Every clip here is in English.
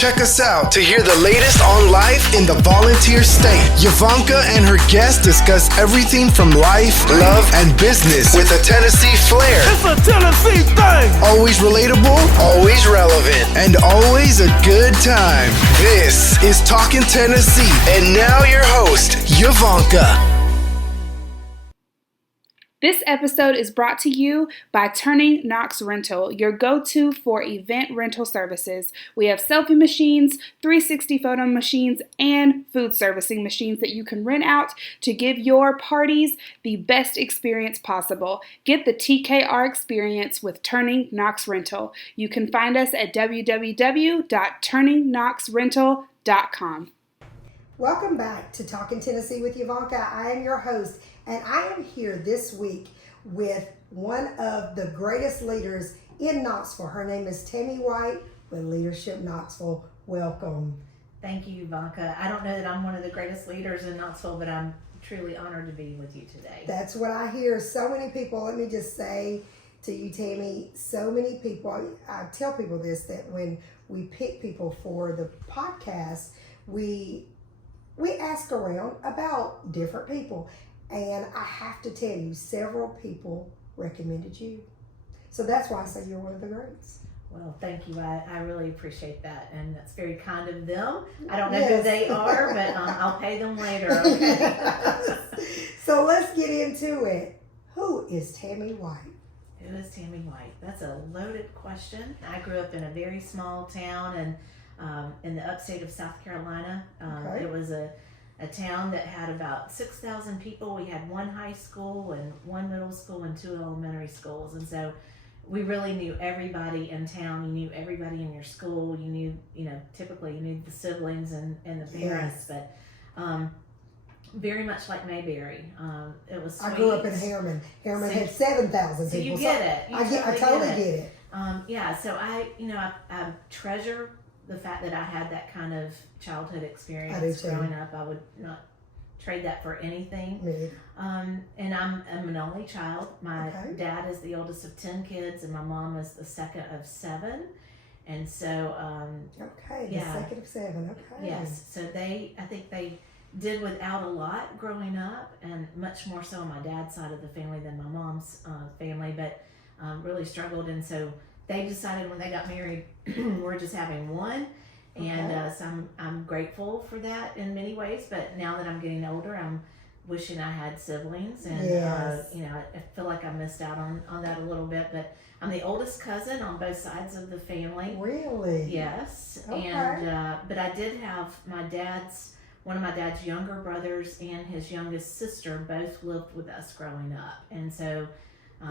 Check us out to hear the latest on life in the volunteer state. Yvanka and her guests discuss everything from life, love, and business with a Tennessee flair. It's a Tennessee thing! Always relatable, always relevant, and always a good time. This is Talkin' Tennessee, and now your host, Yvanka. This episode is brought to you by Turning Knox Rental, your go-to for event rental services. We have selfie machines, 360 photo machines, and food servicing machines that you can rent out to give your parties the best experience possible. Get the TKR experience with Turning Knox Rental. You can find us at www.turningknoxrental.com. Welcome back to Talkin' Tennessee with Yvanka. I am your host, and I am here this week with one of the greatest leaders in Knoxville. Her name is Tammy White with Leadership Knoxville. Welcome. Thank you, Yvanka. I don't know that I'm one of the greatest leaders in Knoxville, but I'm truly honored to be with you today. That's what I hear. So many people, let me just say to you, Tammy, so many people, I tell people this, that when we pick people for the podcast, we ask around about different people. And I have to tell you, several people recommended you. So that's why I say you're one of the greats. Well, thank you. I really appreciate that. And that's very kind of them. I don't know who they are, but I'll pay them later. Okay? So let's get into it. Who is Tammy White? Who is Tammy White? That's a loaded question. I grew up in a very small town and in the upstate of South Carolina. Okay. It was a town that had about 6,000 people. We had one high school and one middle school and two elementary schools. And so we really knew everybody in town. You knew everybody in your school. You knew, typically you knew the siblings and the parents. Yes. But very much like Mayberry. It was sweet. I grew up in Harriman. Harriman had 7,000 people. So you get it. I totally get it. So I treasure the fact that I had that kind of childhood experience growing up. I would not trade that for anything. And I'm an only child. My dad is the oldest of 10 kids, and my mom is the second of 7. And so, the second of 7. Okay. Yes. So I think they did without a lot growing up, and much more so on my dad's side of the family than my mom's family, but really struggled. And so they decided when they got married, we're just having one. And so I'm grateful for that in many ways. But now that I'm getting older, I'm wishing I had siblings. And, I feel like I missed out on that a little bit. But I'm the oldest cousin on both sides of the family. Really? Yes. Okay. And but I did have one of my dad's younger brothers and his youngest sister both lived with us growing up. And so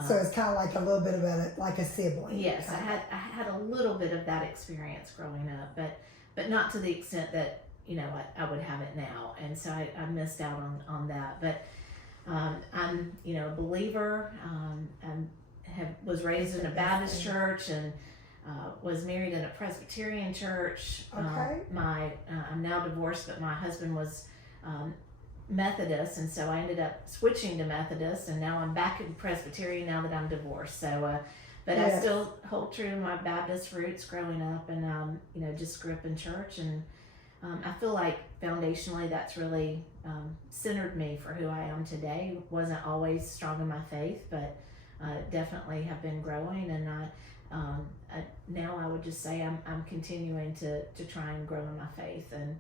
so it's kind of like a little bit of like a sibling. Yes, I had a little bit of that experience growing up, but not to the extent that I would have it now, and so I missed out on that. But I'm a believer. Was raised in a Baptist church and was married in a Presbyterian church. Okay. I'm now divorced, but my husband was Methodist, and so I ended up switching to Methodist, and now I'm back in Presbyterian now that I'm divorced. So, but I still hold true to my Baptist roots growing up, and just grew up in church, and I feel like foundationally that's really centered me for who I am today. Wasn't always strong in my faith, but definitely have been growing, and now I would just say I'm continuing to try and grow in my faith and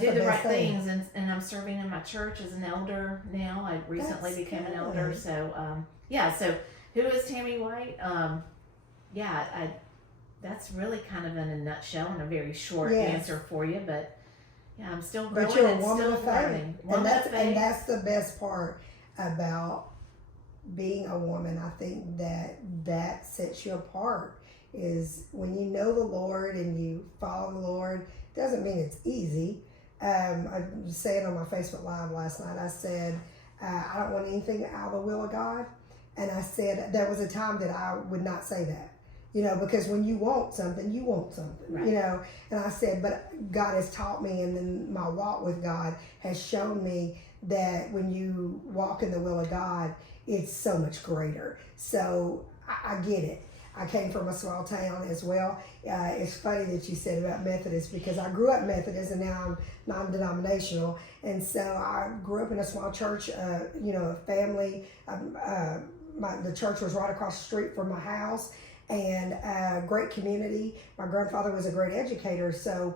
do the right things, and I'm serving in my church as an elder now. I recently became an elder, so so who is Tammy White? That's really kind of in a nutshell and a very short answer for you, but I'm still growing. But you're a and woman still of learning. faith, and that's the best part about being a woman. I think that sets you apart, is when you know the Lord and you follow the Lord. Doesn't mean it's easy. I said on my Facebook Live last night, I said, I don't want anything out of the will of God. And I said, there was a time that I would not say that, because when you want something, right. And I said, but God has taught me, and then my walk with God has shown me that when you walk in the will of God, it's so much greater. So I get it. I came from a small town as well. It's funny that you said about Methodist because I grew up Methodist and now I'm non-denominational. And so I grew up in a small church, a family. The church was right across the street from my house, and a great community. My grandfather was a great educator, so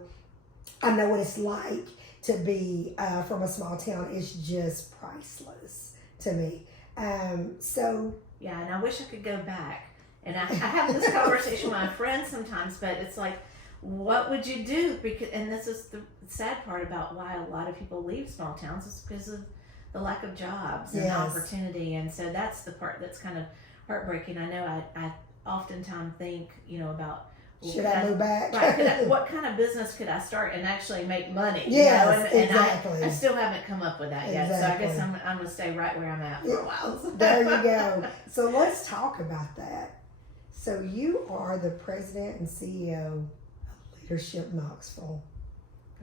I know what it's like to be from a small town. It's just priceless to me. Yeah, and I wish I could go back. And I have this conversation with my friends sometimes, but it's like, what would you do? And this is the sad part about why a lot of people leave small towns is because of the lack of jobs and opportunity. And so that's the part that's kind of heartbreaking. I know I oftentimes think, about, should I move back? Right, what kind of business could I start and actually make money? Yes, And exactly. I still haven't come up with that yet. Exactly. So I guess I'm going to stay right where I'm at for a while. There you go. So let's talk about that. So you are the president and CEO of Leadership Knoxville.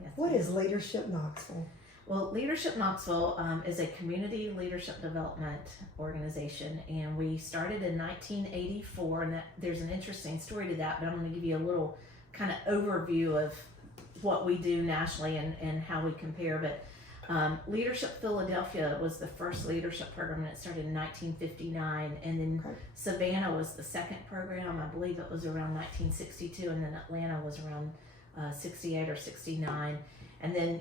Yes, What is Leadership Knoxville? Well, Leadership Knoxville is a community leadership development organization, and we started in 1984, and there's an interesting story to that, but I'm going to give you a little kind of overview of what we do nationally and how we compare. But Leadership Philadelphia was the first leadership program, and it started in 1959, and then Savannah was the second program. I believe it was around 1962, and then Atlanta was around 68 or 69, and then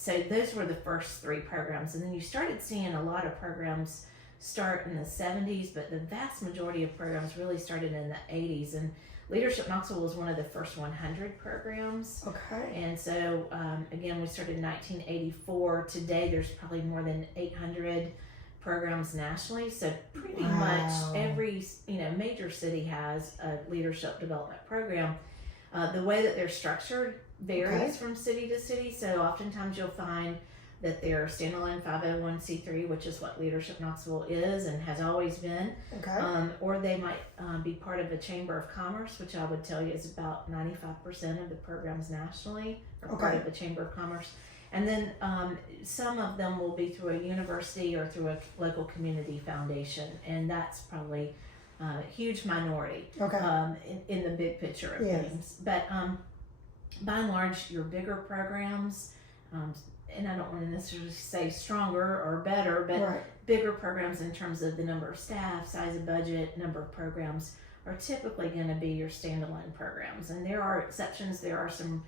so those were the first three programs, and then you started seeing a lot of programs start in the 70s, but the vast majority of programs really started in the 80s, and Leadership Knoxville was one of the first 100 programs. Okay. And so, again, we started in 1984. Today, there's probably more than 800 programs nationally. So pretty much every major city has a leadership development program. The way that they're structured varies from city to city. So oftentimes you'll find that they're standalone 501c3, which is what Leadership Knoxville is and has always been. Okay. Or they might be part of a Chamber of Commerce, which I would tell you is about 95% of the programs nationally are part of a Chamber of Commerce. And then some of them will be through a university or through a local community foundation, and that's probably a huge minority in the big picture of things. But by and large, your bigger programs, and I don't want to necessarily say stronger or better, but bigger programs in terms of the number of staff, size of budget, number of programs are typically going to be your standalone programs. And there are exceptions. There are some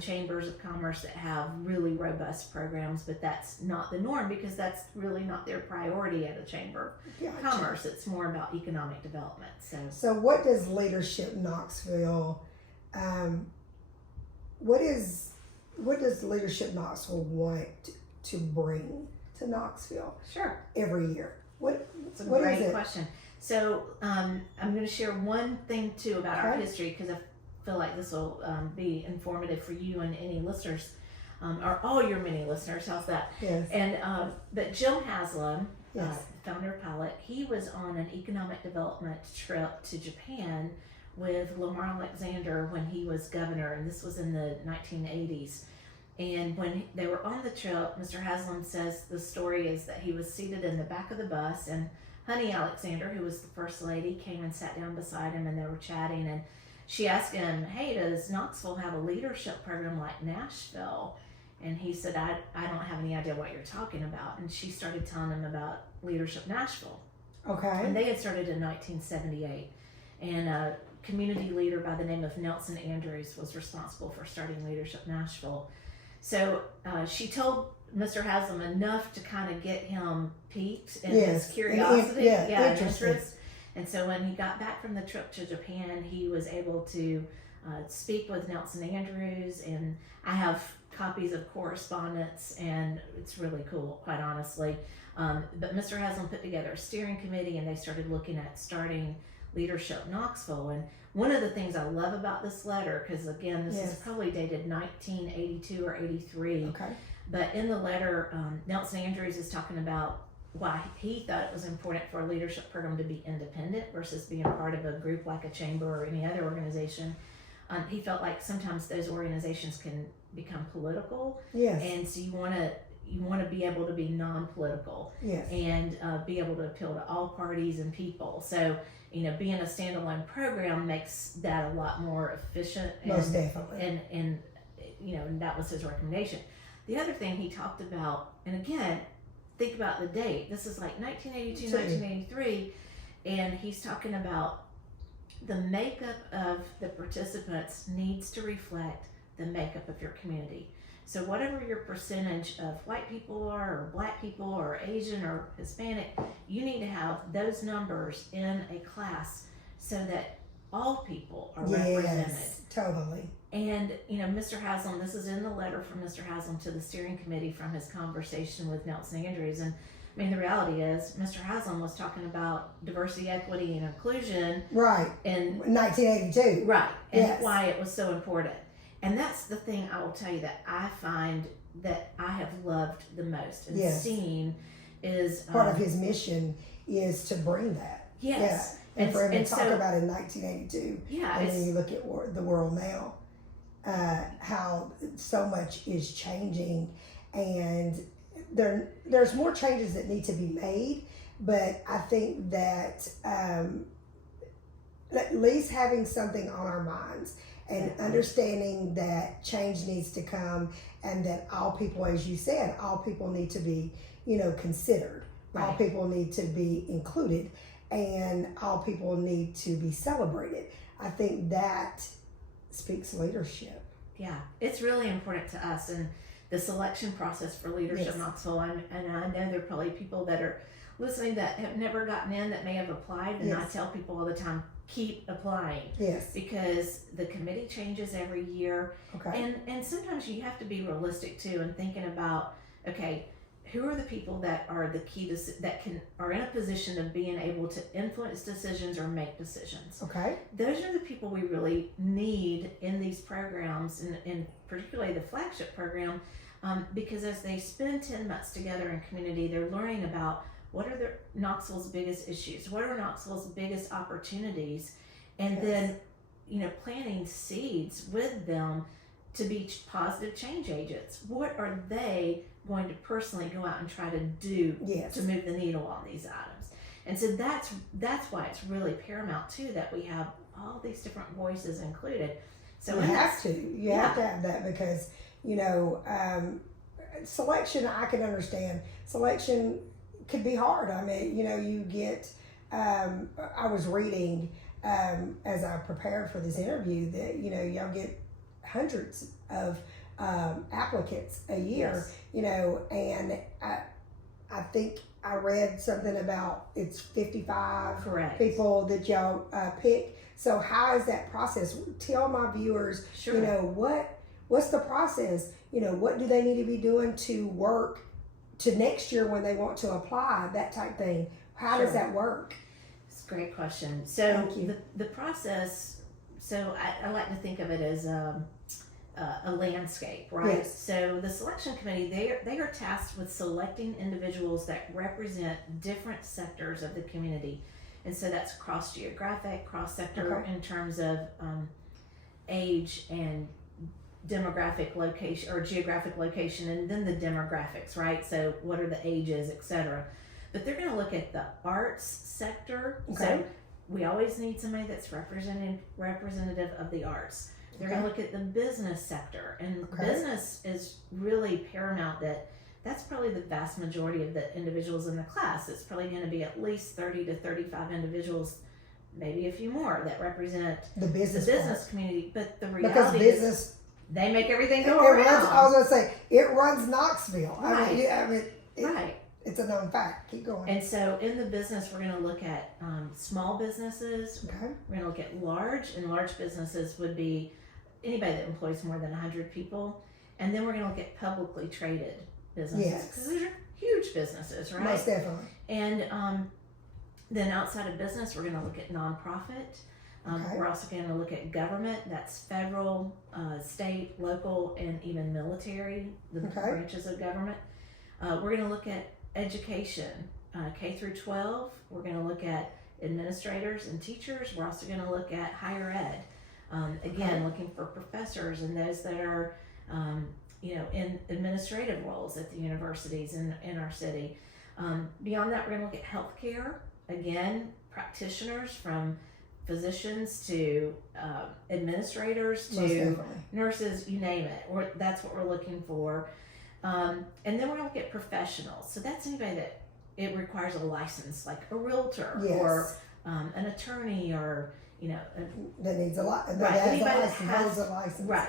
chambers of commerce that have really robust programs, but that's not the norm because that's really not their priority at a chamber of commerce. It's more about economic development. So what does Leadership Knoxville, what does Leadership Knoxville want to bring to Knoxville? Sure. Every year. It's a great question. So I'm going to share one thing too about our history because I feel like this will be informative for you and any listeners, or all your many listeners. How's that? Yes. And but Jim Haslam, founder of Pilot, he was on an economic development trip to Japan with Lamar Alexander when he was governor, and this was in the 1980s. And when they were on the trip, Mr. Haslam says the story is that he was seated in the back of the bus, and Honey Alexander, who was the first lady, came and sat down beside him, and they were chatting, and she asked him, hey, does Knoxville have a leadership program like Nashville? And he said, I don't have any idea what you're talking about. And she started telling him about Leadership Nashville. Okay. And they had started in 1978. And a community leader by the name of Nelson Andrews was responsible for starting Leadership Nashville. So she told Mr. Haslam enough to kind of get him piqued in his curiosity and interest. And so when he got back from the trip to Japan, he was able to speak with Nelson Andrews, and I have copies of correspondence, and it's really cool, quite honestly. But Mr. Haslam put together a steering committee, and they started looking at starting Leadership Knoxville. And one of the things I love about this letter, because again, this is probably dated 1982 or 83, but in the letter, Nelson Andrews is talking about why he thought it was important for a leadership program to be independent versus being part of a group like a chamber or any other organization. He felt like sometimes those organizations can become political, and so you want to you want to be able to be non-political Yes. and be able to appeal to all parties and people. So, being a standalone program makes that a lot more efficient. Most definitely. And that was his recommendation. The other thing he talked about, and again, think about the date. This is like 1982, 1983, and he's talking about the makeup of the participants needs to reflect the makeup of your community. So whatever your percentage of white people are, or black people, or Asian, or Hispanic, you need to have those numbers in a class so that all people are represented. Yes, totally. And, Mr. Haslam, this is in the letter from Mr. Haslam to the steering committee from his conversation with Nelson Andrews. And I mean, the reality is Mr. Haslam was talking about diversity, equity, and inclusion. Right. In 1982. Right. And yes. why it was so important. And that's the thing I will tell you that I find that I have loved the most and yes. seen is part of his mission is to bring that. Yes. Yeah. And for him to talk about it in 1982. Yeah. And then you look at the world now, how so much is changing, and there's more changes that need to be made. But I think that at least having something on our minds and understanding that change needs to come, and that all people, as you said, all people need to be, considered. Right. All people need to be included, and all people need to be celebrated. I think that speaks leadership. Yeah, it's really important to us, and the selection process for Leadership yes. Knoxville. And I know there are probably people that are listening that have never gotten in that may have applied, and yes. I tell people all the time, keep applying. Yes. Because the committee changes every year. Okay. And sometimes you have to be realistic too, and thinking about, okay, who are the people that are the key are in a position of being able to influence decisions or make decisions. Okay. Those are the people we really need in these programs, and particularly the flagship program, because as they spend 10 months together in community, they're learning about what are Knoxville's biggest issues, what are Knoxville's biggest opportunities, and yes. then, planting seeds with them to be positive change agents. What are they going to personally go out and try to do yes. to move the needle on these items? And so that's why it's really paramount too that we have all these different voices included. So you have to have that, because selection, I can understand. Selection could be hard. I mean, you get. I was reading as I prepared for this interview that y'all get hundreds of applicants a year. Yes. And I think I read something about it's 55 Correct. people that y'all pick. So how is that process? Tell my viewers, sure. What's the process? What do they need to be doing to work to next year when they want to apply, that type thing? How sure. does that work? It's a great question. So the process, so I like to think of it as a landscape, right? Yes. So the selection committee, they are tasked with selecting individuals that represent different sectors of the community. And so that's cross-geographic, cross-sector okay. in terms of age and demographic location or geographic location, and then the demographics, right? So what are the ages, etc. But they're going to look at the arts sector. Okay. So we always need somebody that's representative of the arts. They're going to look at the business sector, and business is really paramount. That's probably the vast majority of the individuals in the class. It's probably going to be at least 30 to 35 individuals, maybe a few more, that represent the business community. But the because reality business is they make everything go it around. I was going to say, it runs Knoxville. Right. Right. It's a known fact. Keep going. And so in the business, we're going to look at small businesses. Okay. We're going to look at large businesses would be anybody that employs more than 100 people. And then we're going to look at publicly traded businesses, because those are huge businesses, right? Most definitely. And then outside of business, we're going to look at nonprofit. We're also going to look at government. That's federal, state, local, and even military, the branches of government. We're going to look at education, K through 12. We're going to look at administrators and teachers. We're also going to look at higher ed. Again, looking for professors and those that are in administrative roles at the universities in our city. Beyond that, we're going to look at healthcare. Again, practitioners from physicians to administrators to nurses, you name it. That's what we're looking for. And then we're going to look at professionals. So that's anybody that it requires a license, like a realtor or an attorney, or that needs a lot. Right. Anybody that has a license. Right.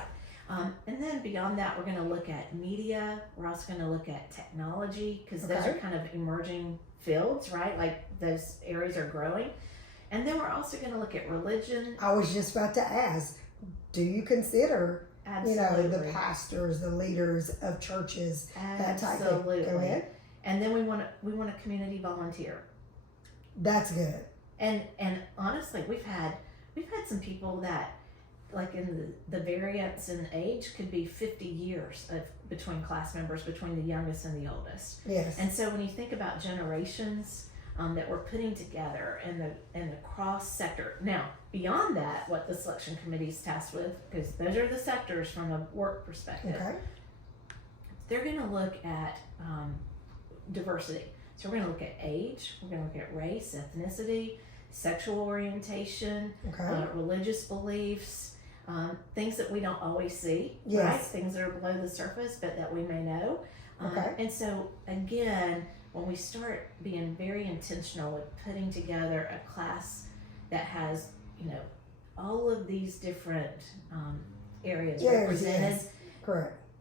And then beyond that, we're going to look at media. We're also going to look at technology, because those are kind of emerging fields, right? Like those areas are growing. And then we're also going to look at religion. I was just about to ask, do you consider, the pastors, the leaders of churches, that type of thing? Go ahead. And then we want a community volunteer. That's good. And honestly, we've had some people that, like, in the variance in age could be 50 years between class members, between the youngest and the oldest. Yes. And so when you think about generations that we're putting together and the cross sector. Now, beyond that, what the selection committee is tasked with, because those are the sectors from a work perspective, they're going to look at diversity. So we're going to look at age, we're going to look at race, ethnicity, sexual orientation, religious beliefs, things that we don't always see, right? Things that are below the surface, but that we may know. And so, again, when we start being very intentional with putting together a class that has, all of these different areas represented,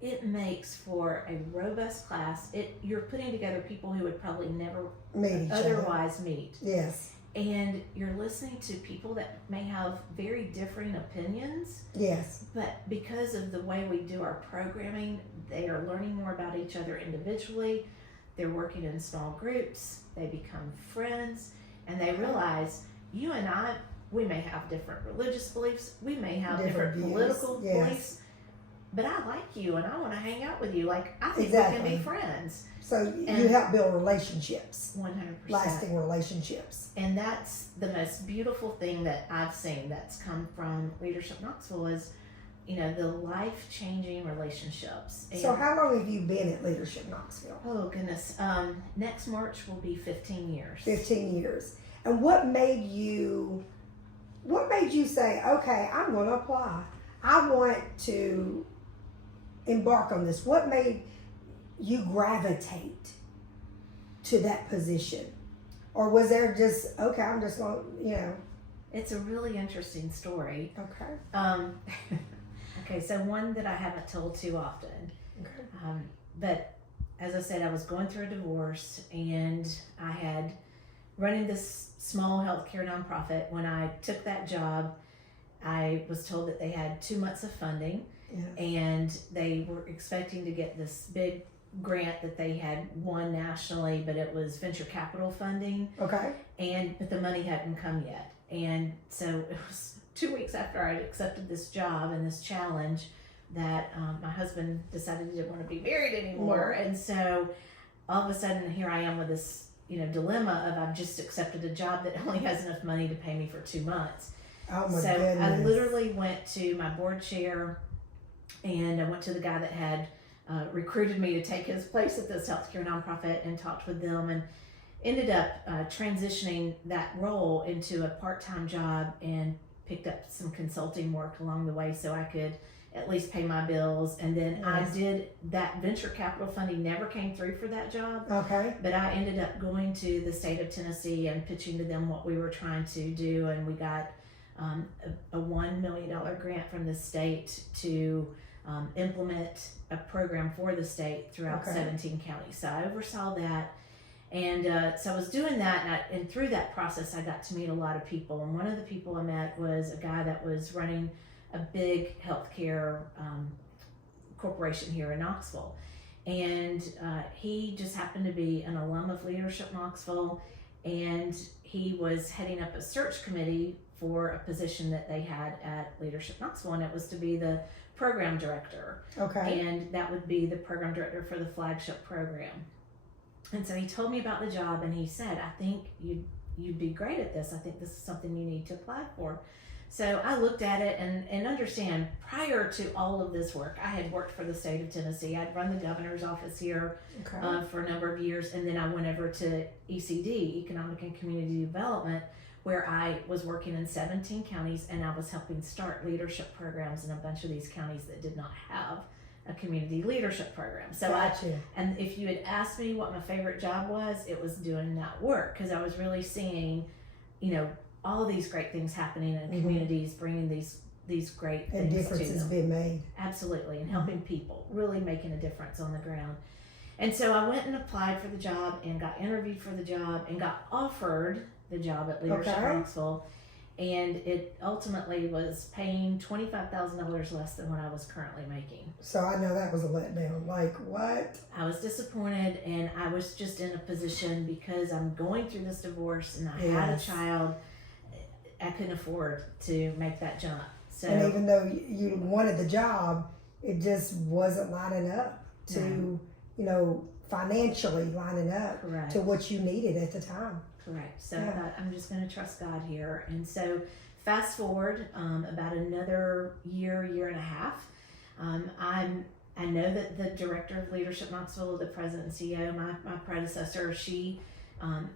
it makes for a robust class. You're putting together people who would probably never otherwise meet. Yes. And you're listening to people that may have very differing opinions. Yes. But because of the way we do our programming, they are learning more about each other individually. They're working in small groups. They become friends. And they realize, you and I, we may have different religious beliefs. We may have different political beliefs. But I like you and I want to hang out with you. Like, I think we can be friends. So you help build relationships. 100%. Lasting relationships. And that's the most beautiful thing that I've seen that's come from Leadership Knoxville is, the life-changing relationships. And so how long have you been at Leadership Knoxville? Oh, goodness. Next March will be 15 years. 15 years. And what made you say, okay, I'm going to apply. I want to embark on this. What made you gravitate to that position? Or was there just, okay, I'm just going to, It's a really interesting story. Okay. Okay, so one that I haven't told too often. Okay. But as I said, I was going through a divorce and I had running this small healthcare nonprofit. When I took that job, I was told that they had 2 months of funding and they were expecting to get this big grant that they had won nationally, but it was venture capital funding. Okay. But the money hadn't come yet. And so it was 2 weeks after I accepted this job and this challenge that my husband decided he didn't want to be married anymore. And so all of a sudden here I am with this, dilemma of I've just accepted a job that only has enough money to pay me for 2 months. Oh my so goodness. I literally went to my board chair and I went to the guy that had recruited me to take his place at this healthcare nonprofit and talked with them and ended up transitioning that role into a part-time job and picked up some consulting work along the way so I could at least pay my bills. And then I did that venture capital funding never came through for that job. Okay. But I ended up going to the state of Tennessee and pitching to them what we were trying to do. And we got a $1 million grant from the state to implement a program for the state throughout 17 counties. So I oversaw that. And so I was doing that, and through that process, I got to meet a lot of people. And one of the people I met was a guy that was running a big healthcare corporation here in Knoxville. And he just happened to be an alum of Leadership Knoxville, and he was heading up a search committee for a position that they had at Leadership Knoxville, and it was to be the program director. Okay. And that would be the program director for the flagship program. And so he told me about the job and he said, I think you'd be great at this. I think this is something you need to apply for. So I looked at it and understand, prior to all of this work, I had worked for the state of Tennessee. I'd run the governor's office here for a number of years, and then I went over to ECD, Economic and Community Development, where I was working in 17 counties, and I was helping start leadership programs in a bunch of these counties that did not have a community leadership program. So and if you had asked me what my favorite job was, it was doing that work, because I was really seeing, all of these great things happening in communities, bringing these great things differences being made. Absolutely, and helping people, really making a difference on the ground. And so I went and applied for the job and got interviewed for the job and got offered the job at Leadership Knoxville, and it ultimately was paying $25,000 less than what I was currently making. So I know that was a letdown. Like, what? I was disappointed, and I was just in a position, because I'm going through this divorce and I had a child, I couldn't afford to make that jump. So, and even though you wanted the job, it just wasn't lining up to, financially lining up to what you needed at the time. Correct. So I thought, I'm just going to trust God here. And so fast forward about another year and a half, I know that the director of Leadership Knoxville, the president and CEO, my predecessor, she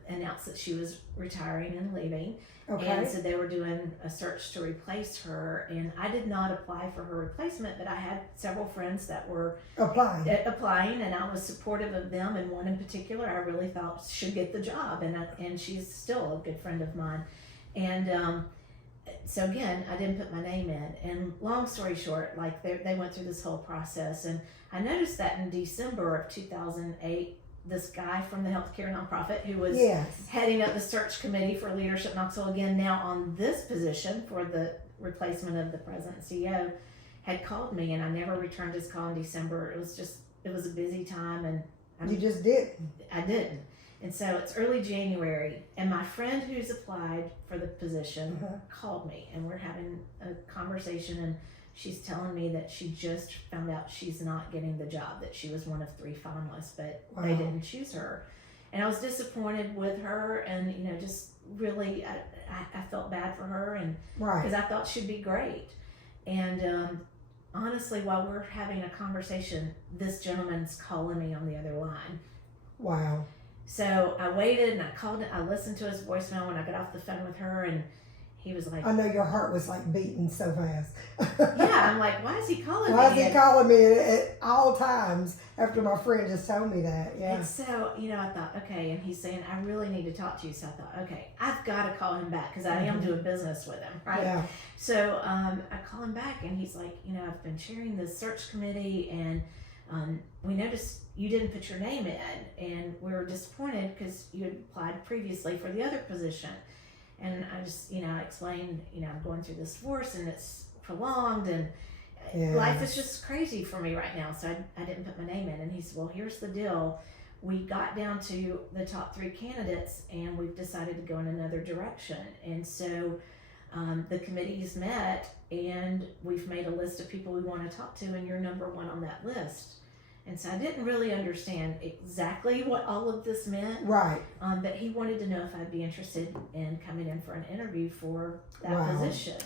announced that she was retiring and leaving. And so they were doing a search to replace her, and I did not apply for her replacement, but I had several friends that were applying, and I was supportive of them, and one in particular I really thought should get the job, and she's still a good friend of mine. And so again, I didn't put my name in, and long story short, like they went through this whole process, and I noticed that in December of 2008, this guy from the healthcare nonprofit who was heading up the search committee for Leadership Knoxville, again now on this position for the replacement of the president and CEO, had called me, and I never returned his call in December. It was a busy time, and you just didn't. I didn't. And so it's early January, and my friend who's applied for the position called me, and we're having a conversation, and she's telling me that she just found out she's not getting the job, that she was one of 3 finalists, but they didn't choose her. And I was disappointed with her, and just really I felt bad for her, and because I thought she'd be great. And honestly, while we're having a conversation, this gentleman's calling me on the other line. Wow. So I waited, and I listened to his voicemail when I got off the phone with her, and he was like, I know your heart was like beating so fast. I'm like, why is he calling me? Why is he calling me at all times after my friend just told me that? Yeah. And so, I thought, okay, and he's saying, I really need to talk to you. So I thought, okay, I've got to call him back, because I am doing business with him, right? Yeah. So I call him back, and he's like, I've been chairing this search committee, and we noticed you didn't put your name in, and we were disappointed because you had applied previously for the other position. And I just, I explained, I'm going through this divorce, and it's prolonged, and life is just crazy for me right now. So I didn't put my name in. And he said, well, here's the deal. We got down to the top 3 candidates, and we've decided to go in another direction. And so the committee's met, and we've made a list of people we want to talk to, and you're number 1 on that list. And so I didn't really understand exactly what all of this meant. Right. But he wanted to know if I'd be interested in coming in for an interview for that position.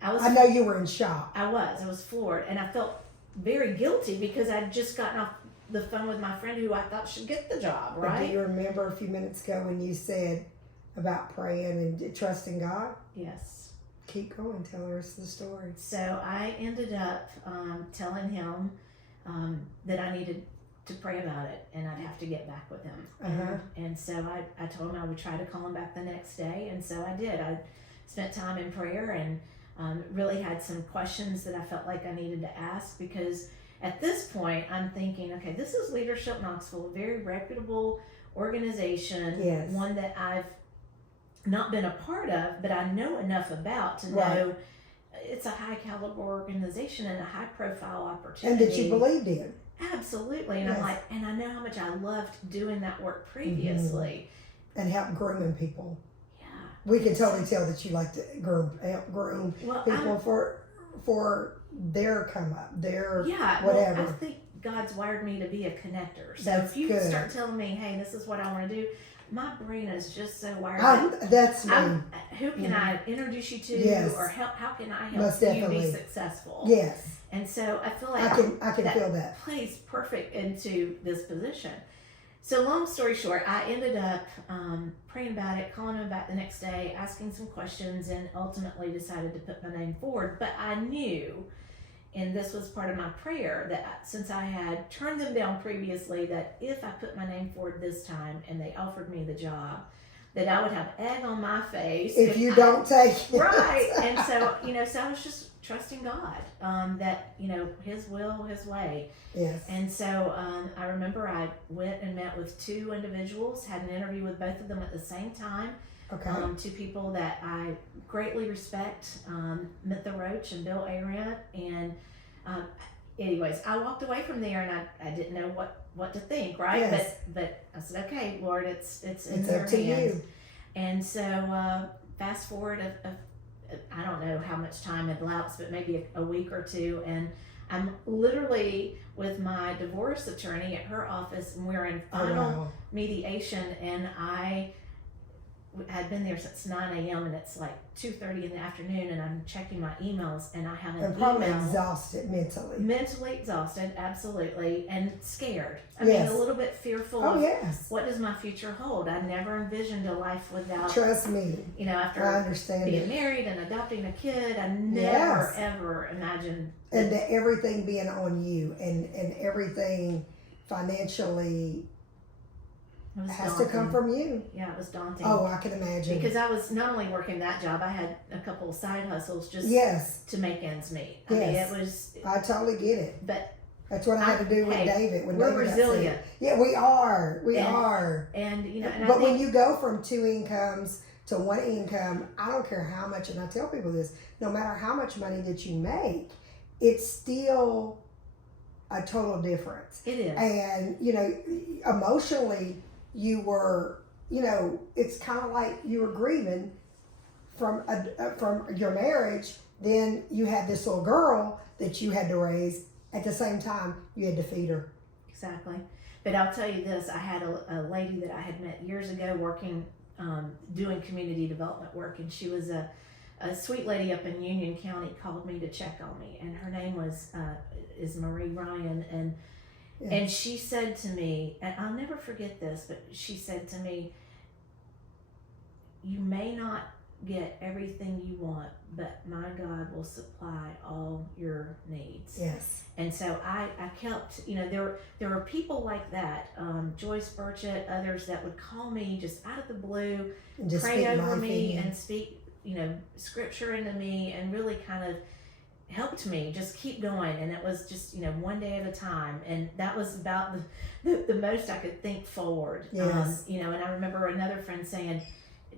I know you were in shock. I was floored. And I felt very guilty, because I'd just gotten off the phone with my friend who I thought should get the job, right? But do you remember a few minutes ago when you said about praying and trusting God? Yes. Keep going. Tell the rest of the story. So I ended up telling him that I needed to pray about it, and I'd have to get back with him. And so I told him I would try to call him back the next day, and so I did. I spent time in prayer, and really had some questions that I felt like I needed to ask, because at this point I'm thinking, okay, this is Leadership Knoxville, a very reputable organization, one that I've not been a part of, but I know enough about to know it's a high caliber organization and a high profile opportunity. And that you believed in. Absolutely. And I'm like, and I know how much I loved doing that work previously. And help grooming people. Yeah. We can totally tell that you like to help groom people for their come up, their whatever. Well, I think God's wired me to be a connector. So if you start telling me, hey, this is what I want to do, my brain is just so wired. That's me. Who can I introduce you to, Yes. or how can I help Most you definitely. be successful? Yes. And so I feel like I can feel that. plays perfect into this position. So long story short, I ended up praying about it, calling him back the next day, asking some questions, and ultimately decided to put my name forward. But I knew, and this was part of my prayer, that since I had turned them down previously, that if I put my name forward this time and they offered me the job, that I would have egg on my face. If you don't take it. Right. And so, so I was just trusting God, that, His will, His way. Yes. And so I remember I went and met with 2 individuals, had an interview with both of them at the same time. Okay. 2 people that I greatly respect, Mitha Roach and Bill Arian. And anyways, I walked away from there and I didn't know what to think, right? Yes. But I said, okay, Lord, it's in It's your up to hands. you. And so fast forward I don't know how much time had elapsed, but maybe a week or 2, and I'm literally with my divorce attorney at her office, and we're in final mediation, and I had been there since 9 a.m. and it's like 2:30 in the afternoon, and I'm checking my emails, and I have an And probably email. exhausted mentally. Mentally exhausted, absolutely, and scared. I Yes. mean, a little bit fearful Oh, of yes. what does my future hold. I never envisioned a life without, Trust me. after I understand being it. married and adopting a kid, I never Yes. ever imagined. And that everything being on you and everything financially It was has daunting. to come from you. Yeah, it was daunting. Oh, I can imagine. Because I was not only working that job, I had a couple of side hustles just Yes, to make ends meet. I Yes. mean, it was, I totally get it. but, That's what I had to do with Hey, David. When we're David got resilient. sick. Yeah, we are. We And- are. and, and But I when think, you go from 2 incomes to 1 income, I don't care how much, and I tell people this, no matter how much money that you make, it's still a total difference. it is. And, emotionally, you were, it's kind of like you were grieving from your marriage. Then you had this little girl that you had to raise. At the same time, you had to feed her. Exactly. But I'll tell you this, I had a lady that I had met years ago working, doing community development work, and she was a sweet lady up in Union County, called me to check on me, and her name is Marie Ryan, and she said to me, and I'll never forget this, but she said to me, you may not get everything you want, but my God will supply all your needs. Yes. And so I kept, there were people like that, Joyce Burchett, others that would call me just out of the blue, And just pray speak over life me in you. and speak, scripture into me, and really kind of helped me just keep going. And it was just, one day at a time. And that was about the most I could think forward. Yes. And I remember another friend saying,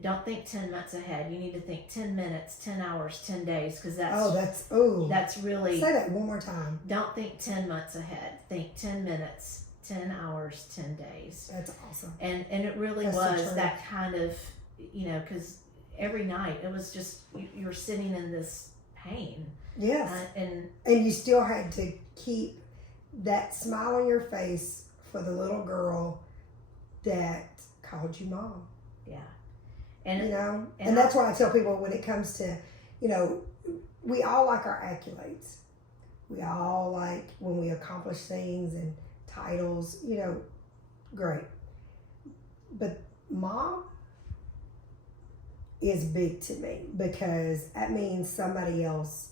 don't think 10 months ahead. You need to think 10 minutes, 10 hours, 10 days, because that's really, Say that one more time. don't think 10 months ahead. Think 10 minutes, 10 hours, 10 days. That's awesome. And it really That's the was truth. that kind of, because every night it was just, you were sitting in this pain. Yes. And And you still had to keep that smile on your face for the little girl that called you mom. yeah. And, And that's why I tell people when it comes to, we all like our accolades. We all like when we accomplish things and titles, great. But mom is big to me because that means somebody else,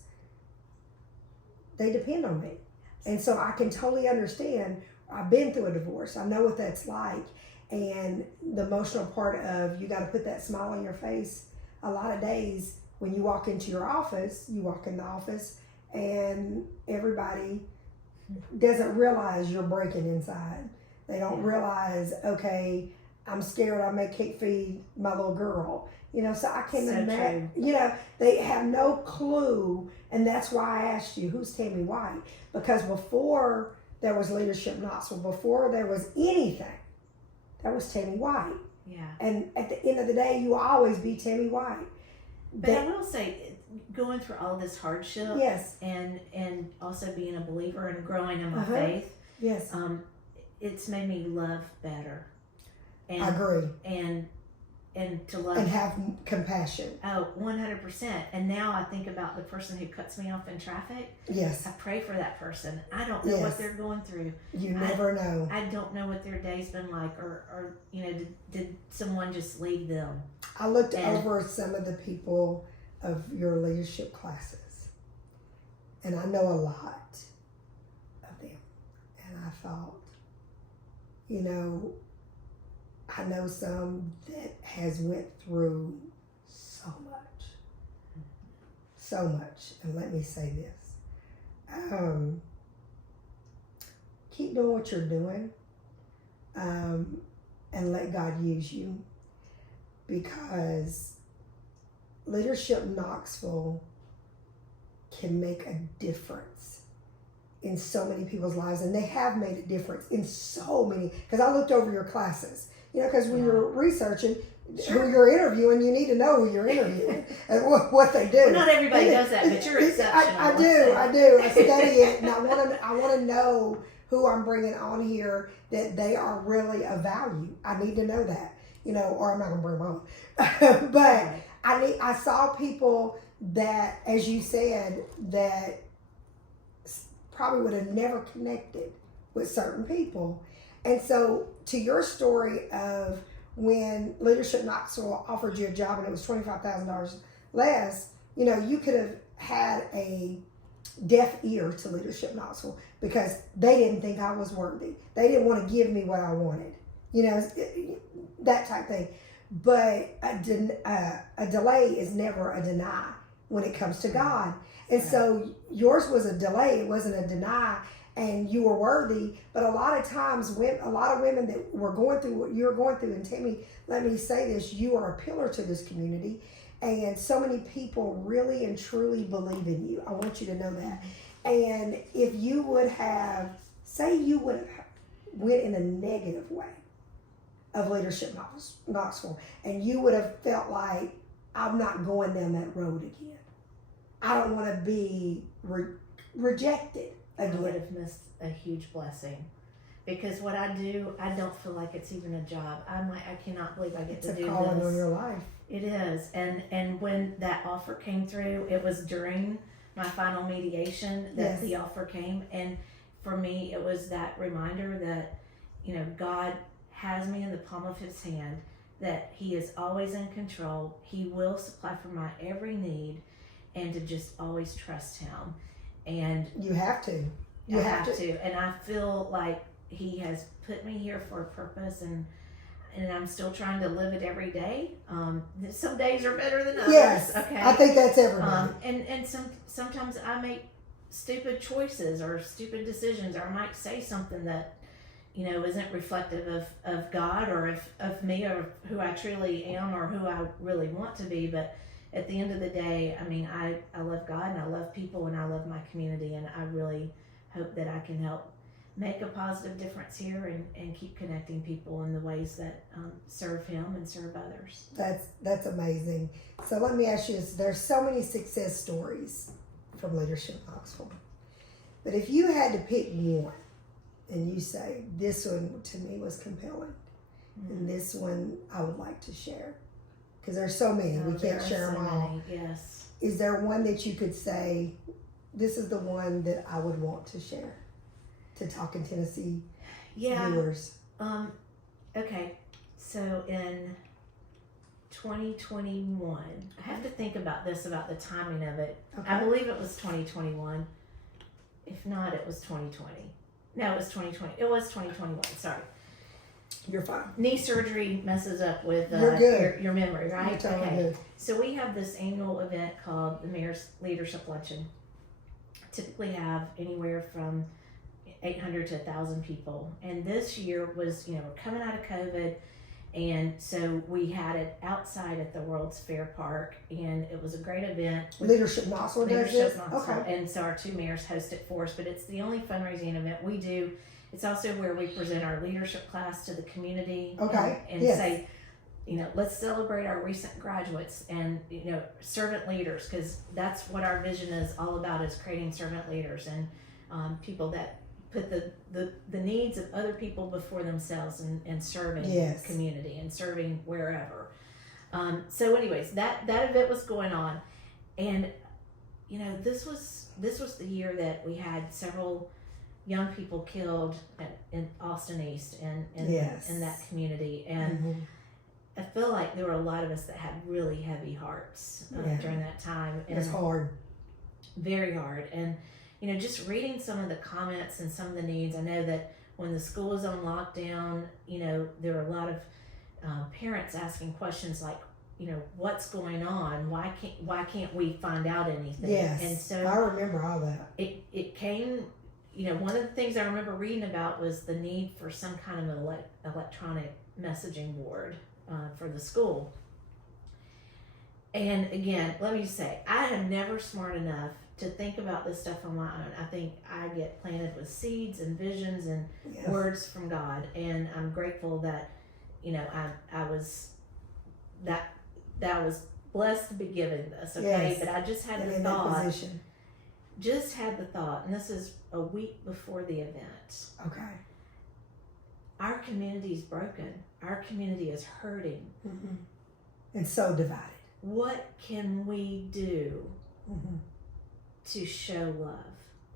they depend on me. And so I can totally understand. I've been through a divorce. I know what that's like. And the emotional part of you got to put that smile on your face. A lot of days when you walk into your office, you walk in the office and everybody doesn't realize you're breaking inside. They don't realize, okay, I'm scared I may can't feed my little girl. So I can So imagine, true. they have no clue. And that's why I asked you, who's Tammy White? Because before there was Leadership Knoxville, before there was anything, that was Tammy White. yeah. And at the end of the day, you will always be Tammy White. But I will say, going through all this hardship, Yes, and also being a believer and growing in my Uh-huh. faith, yes. it's made me love better. And I agree. And to love and have compassion. Oh, 100%. And now I think about the person who cuts me off in traffic. Yes. I pray for that person. I don't know what they're going through. You never know. I don't know what their day's been like, or did someone just leave them? I looked over some of the people of your leadership classes, and I know a lot of them. And I thought, I know some that has went through so much. And let me say this. Keep doing what you're doing, and let God use you, because Leadership Knoxville can make a difference in so many people's lives, and they have made a difference in so many, because I looked over your classes. Because when you're researching who you're interviewing, you need to know who you're interviewing and what they do. Well, not everybody does that, but you're exceptional. I do. I study it, and I want to know who I'm bringing on here, that they are really of value. I need to know that, or I'm not going to bring them on. But I saw people that, as you said, that probably would have never connected with certain people. And so, to your story of when Leadership Knoxville offered you a job and it was $25,000 less, you could have had a deaf ear to Leadership Knoxville because they didn't think I was worthy. They didn't want to give me what I wanted, that type thing. But a delay is never a deny when it comes to God. And so yours was a delay, it wasn't a deny. And you were worthy, but a lot of times, a lot of women that were going through what you're going through, and Tammy, let me say this, you are a pillar to this community, and so many people really and truly believe in you. I want you to know that. And if you would have, say you would have went in a negative way of Leadership Knoxville, and you would have felt like, I'm not going down that road again. I don't want to be rejected. I would have missed a huge blessing, because what I do, I don't feel like it's even a job. I'm like, I cannot believe I get to do this. It's a calling on your life. It is, and when that offer came through, it was during my final mediation that the offer came, and for me, it was that reminder that God has me in the palm of His hand, that He is always in control. He will supply for my every need, and to just always trust Him. And you have to. You have to. And I feel like He has put me here for a purpose, and I'm still trying to live it every day. Some days are better than others. Yes. Okay. I think that's everybody. And sometimes I make stupid choices or stupid decisions, or I might say something that isn't reflective of God or of me or who I truly am or who I really want to be. But at the end of the day, I love God and I love people and I love my community, and I really hope that I can help make a positive difference here and keep connecting people in the ways that serve Him and serve others. That's amazing. So let me ask you this. There's so many success stories from Leadership Knoxville. But if you had to pick one and you say, this one to me was compelling, and this one I would like to share, because there's so many, we can't share them all. Yes. Is there one that you could say, this is the one that I would want to share to Talkin' Tennessee viewers? Okay. So in 2021, I have to think about this, about the timing of it. Okay. I believe it was 2021. If not, it was 2020. No, it was 2020. It was 2021. Sorry. You're fine. Knee surgery messes up with your memory, right? You're totally good. So we have this annual event called the Mayors Leadership Luncheon. Typically have anywhere from 800 to 1,000 people. And this year was, we're coming out of COVID. And so we had it outside at the World's Fair Park, and it was a great event. Leadership Knoxville does this? Okay. And so our two mayors host it for us, but it's the only fundraising event we do. It's also where we present our leadership class to the community. Okay. And say, let's celebrate our recent graduates and, servant leaders, because that's what our vision is all about, is creating servant leaders and people that put the needs of other people before themselves and serving Yes. community and serving wherever. So anyways, that event was going on, and you know, this was the year that we had several young people killed in Austin East and Yes. in that community, and Mhm. I feel like there were a lot of us that had really heavy hearts Yeah. during that time. It was hard. Very hard. And, you know, just reading some of the comments and some of the needs, I know that when the school was on lockdown, you know, there were a lot of parents asking questions like, you know, what's going on? Why can't we find out anything? Yes. And so I remember all that. it came, you know, one of the things I remember reading about was the need for some kind of electronic messaging board for the school. And again, let me just say, I am never smart enough to think about this stuff on my own. I think I get planted with seeds and visions and Yes. words from God, and I'm grateful that, you know, I was blessed to be given this. Okay, Yes. but I just had And the in that thought. position. Just had the thought, and this is a week before the event. Okay. Our community is broken. Our community is hurting. Mm-hmm. And so divided. What can we do Mm-hmm. to show love?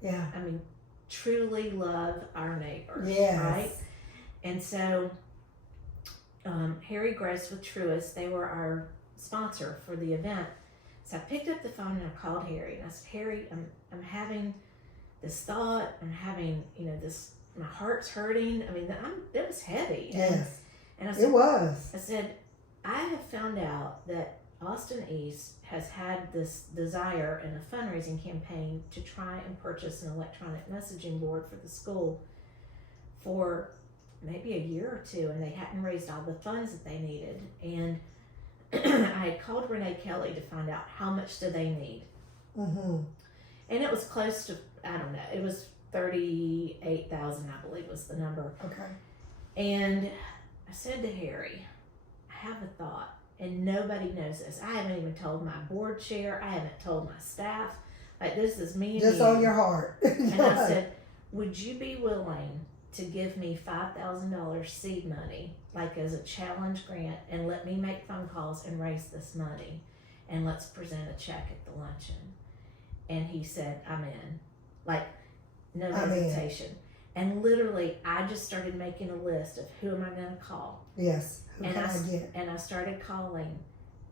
Yeah. I mean, truly love our neighbors, Yes. right? And so, Harry Gross with Truist, they were our sponsor for the event. So I picked up the phone and I called Harry, and I said, Harry, I'm having this thought. I'm having, you know, this. My heart's hurting. I mean, it was heavy. Yes. And I It said, was. I have found out that Austin East has had this desire and a fundraising campaign to try and purchase an electronic messaging board for the school for maybe a year or two, and they hadn't raised all the funds that they needed. And I had called Renee Kelly to find out how much do they need. Mm-hmm. And it was close to, I don't know, it was 38,000, I believe was the number. Okay. And I said to Harry, I have a thought, and nobody knows this. I haven't even told my board chair. I haven't told my staff. Like, this is me and Just you. on your heart. And I said, would you be willing to give me $5,000 seed money, like as a challenge grant, and let me make phone calls and raise this money, and let's present a check at the luncheon? And he said, I'm in. Like, no I'm in. hesitation. And literally, I just started making a list of who am I going to call. Yes. Who And can I get? And I started calling,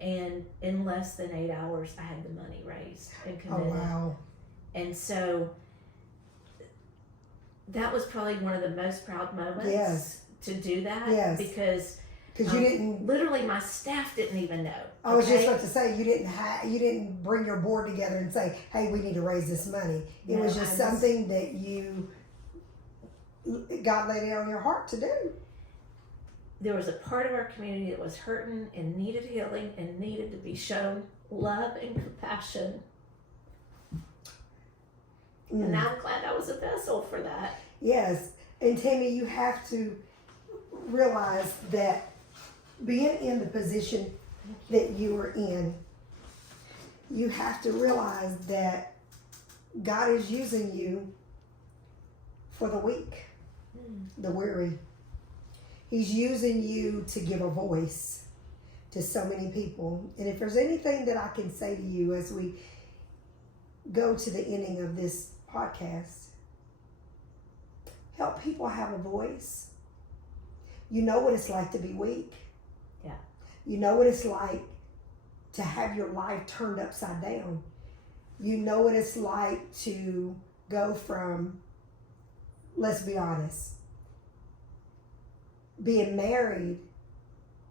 and in less than 8 hours, I had the money raised and Oh, committed. wow. And so that was probably one of the most proud moments Yes. to do that. Yes. Because Because you didn't. literally my staff didn't even know. I was just okay? about to say you didn't bring your board together and say, "Hey, we need to raise this money." It No, was just something that God laid it on your heart to do. There was a part of our community that was hurting and needed healing and needed to be shown love and compassion. And now I'm glad I was a vessel for that. Yes, and Tammy, you have to realize that being in the position that you are in, you have to realize that God is using you for the weak, the weary. He's using you to give a voice to so many people. And if there's anything that I can say to you as we go to the ending of this podcast, help people have a voice. You know what it's like to be weak. Yeah. You know what it's like to have your life turned upside down. You know what it's like to go from, let's be honest, being married,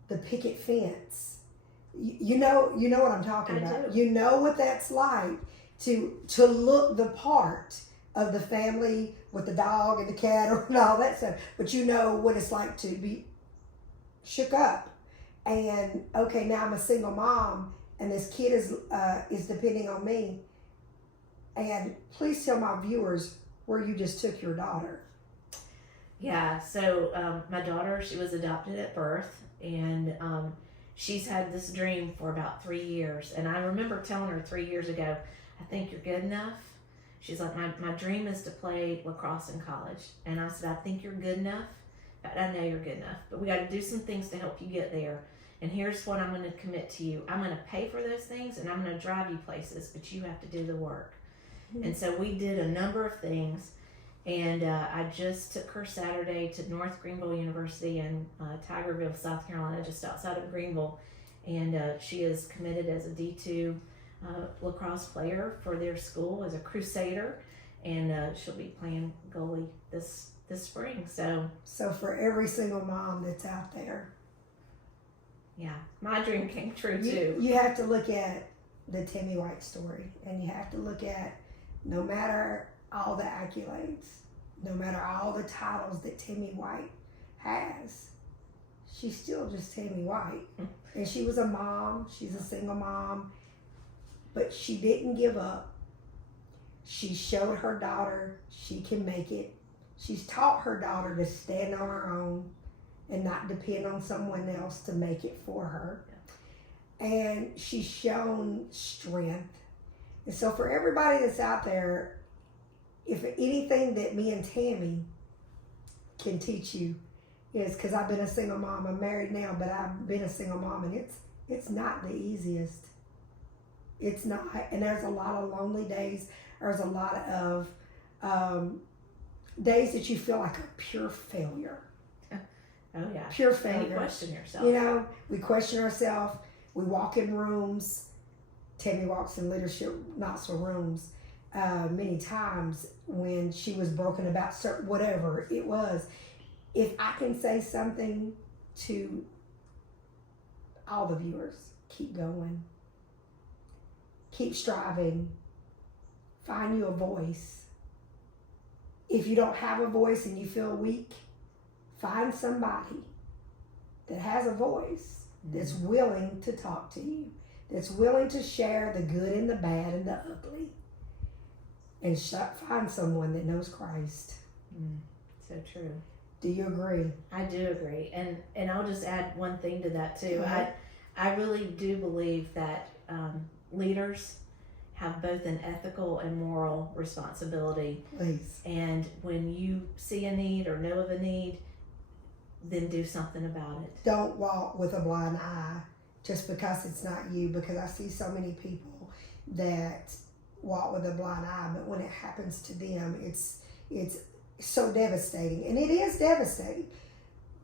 the picket fence. You know what I'm talking I about. do. You know what that's like to look the part of the family with the dog and the cat and all that stuff. But you know what it's like to be shook up. And okay, now I'm a single mom, and this kid is depending on me. And please tell my viewers where you just took your daughter. Yeah, so my daughter, she was adopted at birth, and she's had this dream for about 3 years. And I remember telling her 3 years ago, I think you're good enough. She's like, my dream is to play lacrosse in college. And I said, I think you're good enough. I know you're good enough, but we got to do some things to help you get there. And here's what I'm going to commit to you. I'm going to pay for those things, and I'm going to drive you places, but you have to do the work. Mm-hmm. And so we did a number of things. And I just took her Saturday to North Greenville University in Tigerville, South Carolina, just outside of Greenville. And she is committed as a D2 lacrosse player for their school as a crusader. And she'll be playing goalie this spring. So for every single mom that's out there, yeah, my dream came true too. You have to look at the Tammy White story, and you have to look at, no matter all the accolades, no matter all the titles that Tammy White has, she's still just Tammy White. And she was a mom, she's a single mom, but she didn't give up. She showed her daughter she can make it. She's taught her daughter to stand on her own and not depend on someone else to make it for her. And she's shown strength. And so for everybody that's out there, if anything that me and Tammy can teach you is, because I've been a single mom, I'm married now, but I've been a single mom, and it's not the easiest. It's not, and there's a lot of lonely days. There's a lot of days that you feel like a pure failure. Oh yeah, pure failure. And you question yourself. You know, we question ourselves. We walk in rooms. Tammy walks in Leadership Knoxville rooms many times when she was broken about certain, whatever it was. If I can say something to all the viewers, keep going. Keep striving. Find you a voice. If you don't have a voice and you feel weak, find somebody that has a voice that's willing to talk to you, that's willing to share the good and the bad and the ugly, and find someone that knows Christ. So true. Do you agree? I do agree. And I'll just add one thing to that too. Uh-huh. I really do believe that leaders have both an ethical and moral responsibility. Please. And when you see a need or know of a need, then do something about it. Don't walk with a blind eye just because it's not you, because I see so many people that walk with a blind eye, but when it happens to them, it's so devastating. And it is devastating.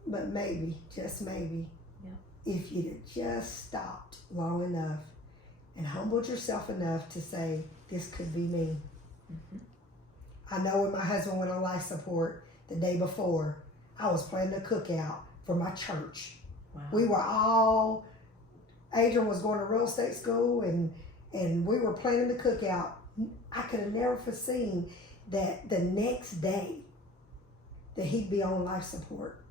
But maybe, just maybe, if you'd have just stopped long enough and humbled yourself enough to say, this could be me. I know when my husband went on life support the day before, I was planning a cookout for my church. Wow. We were all, Adrian was going to real estate school, and we were planning the cookout. I could have never foreseen that the next day that he'd be on life support.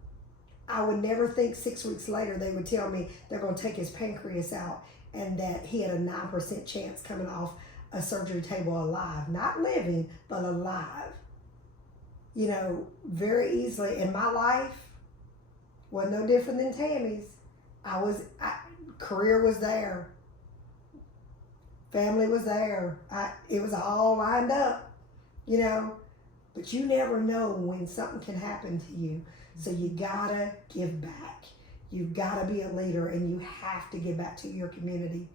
I would never think 6 weeks later they would tell me they're going to take his pancreas out and that he had a 9% chance coming off a surgery table alive. Not living, but alive. You know, very easily. In my life, was no different than Tammy's. Career was there. Family was there. It was all lined up, you know. But you never know when something can happen to you. So you gotta give back. You've gotta be a leader, and you have to give back to your community.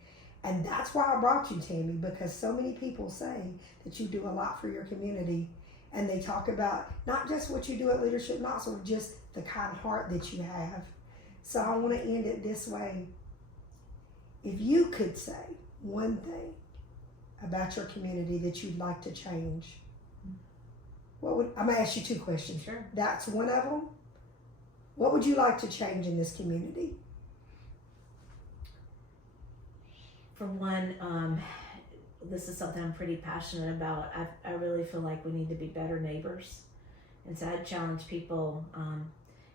And that's why I brought you, Tammy, because so many people say that you do a lot for your community. And they talk about not just what you do at Leadership Knoxville, just the kind heart that you have. So I want to end it this way. If you could say one thing about your community that you'd like to change, I'm going to ask you two questions. Sure. That's one of them. What would you like to change in this community? For one, this is something I'm pretty passionate about. I really feel like we need to be better neighbors. And so I challenge people,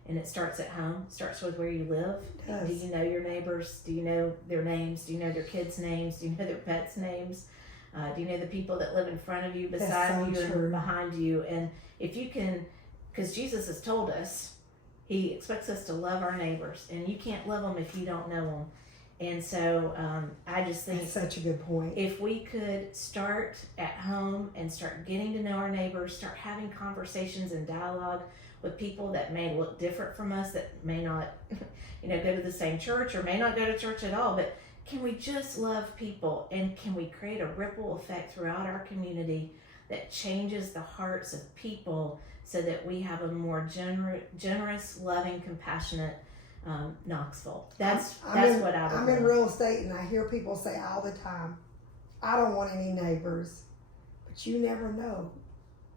and it starts at home. It starts with where you live. Yes. Do you know your neighbors? Do you know their names? Do you know their kids' names? Do you know their pets' names? Do you know the people that live in front of you, beside you, and behind you? And if you can, because Jesus has told us, he expects us to love our neighbors, and you can't love them if you don't know them. And so I just think that's such a good point. If we could start at home and start getting to know our neighbors, start having conversations and dialogue with people that may look different from us, that may not, go to the same church or may not go to church at all, but can we just love people, and can we create a ripple effect throughout our community that changes the hearts of people so that we have a more generous, loving, compassionate Knoxville. That's what I would I'm in real estate, and I hear people say all the time, I don't want any neighbors. But you never know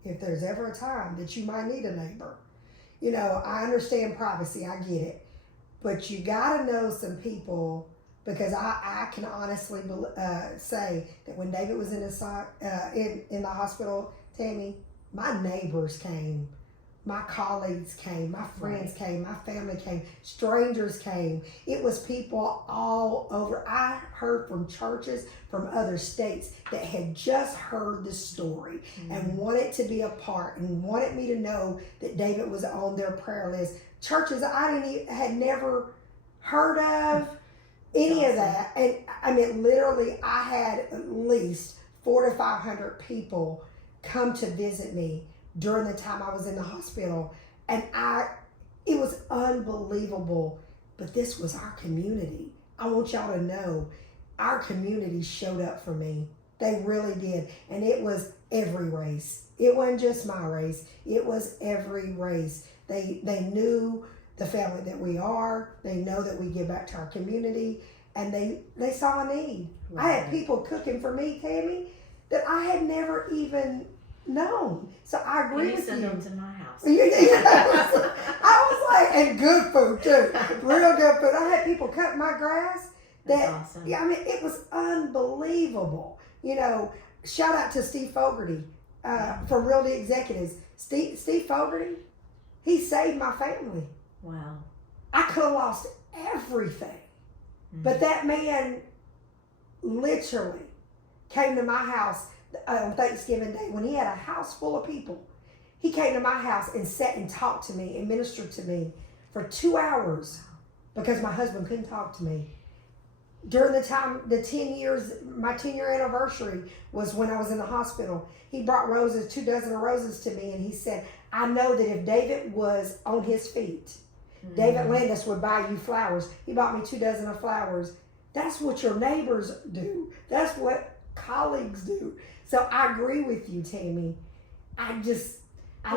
if there's ever a time that you might need a neighbor. I understand privacy, I get it. But you gotta know some people, because I can honestly say that when David was in the hospital, Tammy, my neighbors came. My colleagues came, my friends came, my family came, strangers came. It was people all over. I heard from churches from other states that had just heard the story and wanted to be a part and wanted me to know that David was on their prayer list. Churches I had never heard of, any of that. And I mean, literally, I had at least 400 to 500 people come to visit me during the time I was in the hospital, and it was unbelievable. But this was our community. I want y'all to know, our community showed up for me. They really did, and it was every race. It wasn't just my race. It was every race. They knew the family that we are. They know that we give back to our community, and they saw a need. Right. I had people cooking for me, Tammy, that I had never even known. So I agree with you. Send them to my house. I was like, and good food too, real good food. I had people cut my grass. That's awesome. Yeah, I mean, it was unbelievable. Shout out to Steve Fogarty from Realty Executives. Steve Fogarty, he saved my family. Wow. I could have lost everything, but that man literally came to my house on Thanksgiving Day when he had a house full of people. He came to my house and sat and talked to me and ministered to me for 2 hours because my husband couldn't talk to me. During the time, my 10-year anniversary was when I was in the hospital. He brought 2 dozen of roses to me, and he said, I know that if David was on his feet, David Landis would buy you flowers. He bought me 2 dozen of flowers. That's what your neighbors do. That's what colleagues do. So I agree with you, Tammy. I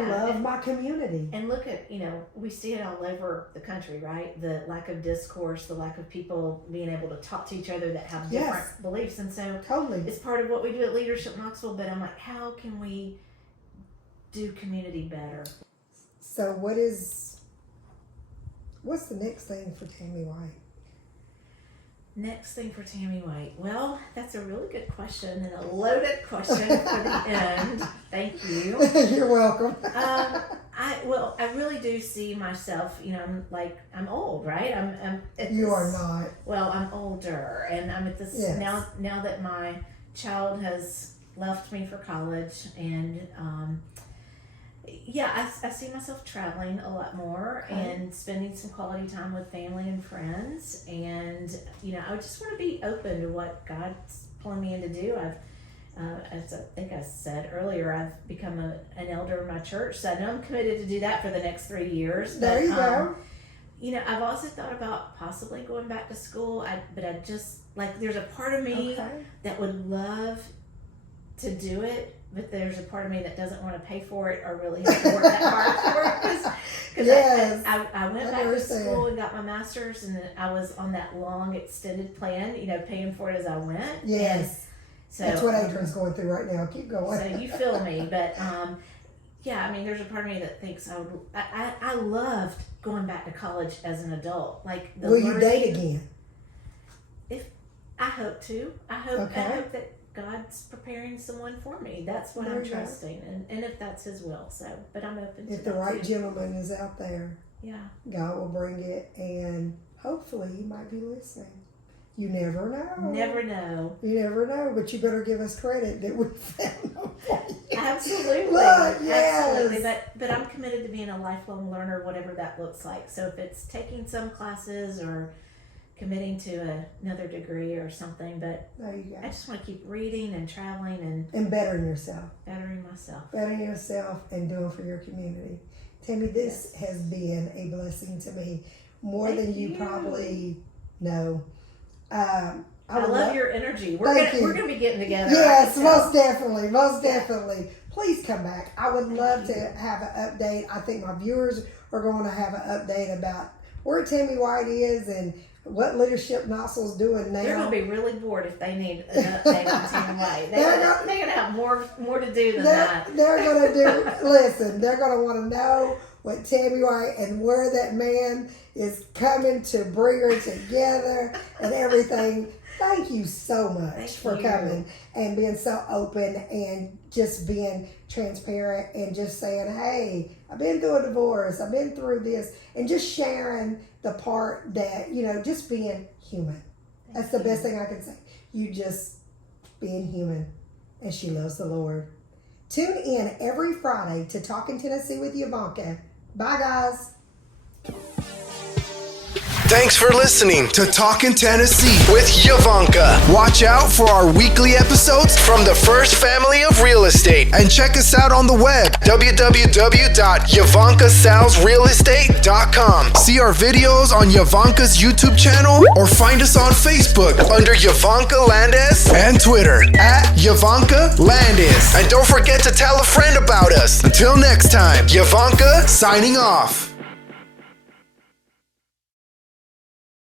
love my community. And look at, we see it all over the country, right? The lack of discourse, the lack of people being able to talk to each other that have different beliefs. And so totally, it's part of what we do at Leadership Knoxville, but I'm like, how can we do community better? So what's the next thing for Tammy White? Next thing for Tammy White. Well, that's a really good question and a loaded question for the end. Thank you. You're welcome. I really do see myself, I'm old, right? You are not. Well, I'm older, and I'm at this now that my child has left me for college, and I see myself traveling a lot more and spending some quality time with family and friends. And, I just want to be open to what God's pulling me in to do. As I think I said earlier, I've become an elder in my church. So I know I'm committed to do that for the next 3 years. There you go. I've also thought about possibly going back to school. But I just, there's a part of me that would love to do it. But there's a part of me that doesn't want to pay for it or really have to work that hard for it. Because I went back to school and got my master's, and then I was on that long extended plan, paying for it as I went. Yes. So, that's what Adrian's going through right now. Keep going. So you feel me. But, there's a part of me that thinks I loved going back to college as an adult. Will you date again? I hope to. I hope that God's preparing someone for me. That's what I'm trusting, and if that's His will. So, but I'm open to if the right gentleman is out there. Yeah, God will bring it, and hopefully He might be listening. You never know. Never know. You never know, but you better give us credit that we found them for you. Absolutely. Look, yes. Absolutely. But I'm committed to being a lifelong learner, whatever that looks like. So if it's taking some classes or committing to another degree or something, but There you go. I just want to keep reading and traveling And bettering yourself. bettering myself. Bettering yourself and doing for your community. Tammy, this has been a blessing to me more Thank than you you. probably know. I love your energy. We're Thank gonna you. we're gonna be getting together. Yes, I can tell. most definitely. Please come back. I would love to have an update. I think my viewers are going to have an update about where Tammy White is and what Leadership Knoxville's doing now. They're gonna be really bored if they need an update on Tammy White. They're gonna have more to do than that. They're gonna do. Listen, they're gonna want to know what Tammy White and where that man is coming to bring her together and everything. Thank you so much for coming and being so open and just being transparent and just saying, hey, I've been through a divorce, I've been through this, and just sharing the part that, just being human. That's the best thing I can say. You just being human. And she loves the Lord. Tune in every Friday to Talking Tennessee with Ivanka. Bye, guys. Thanks for listening to Talkin' Tennessee with Ivanka. Watch out for our weekly episodes from the First Family of Real Estate and check us out on the web, www.ivankasalesrealestate.com. See our videos on Ivanka's YouTube channel or find us on Facebook under Ivanka Landis and Twitter @Ivanka Landis. And don't forget to tell a friend about us. Until next time, Ivanka signing off.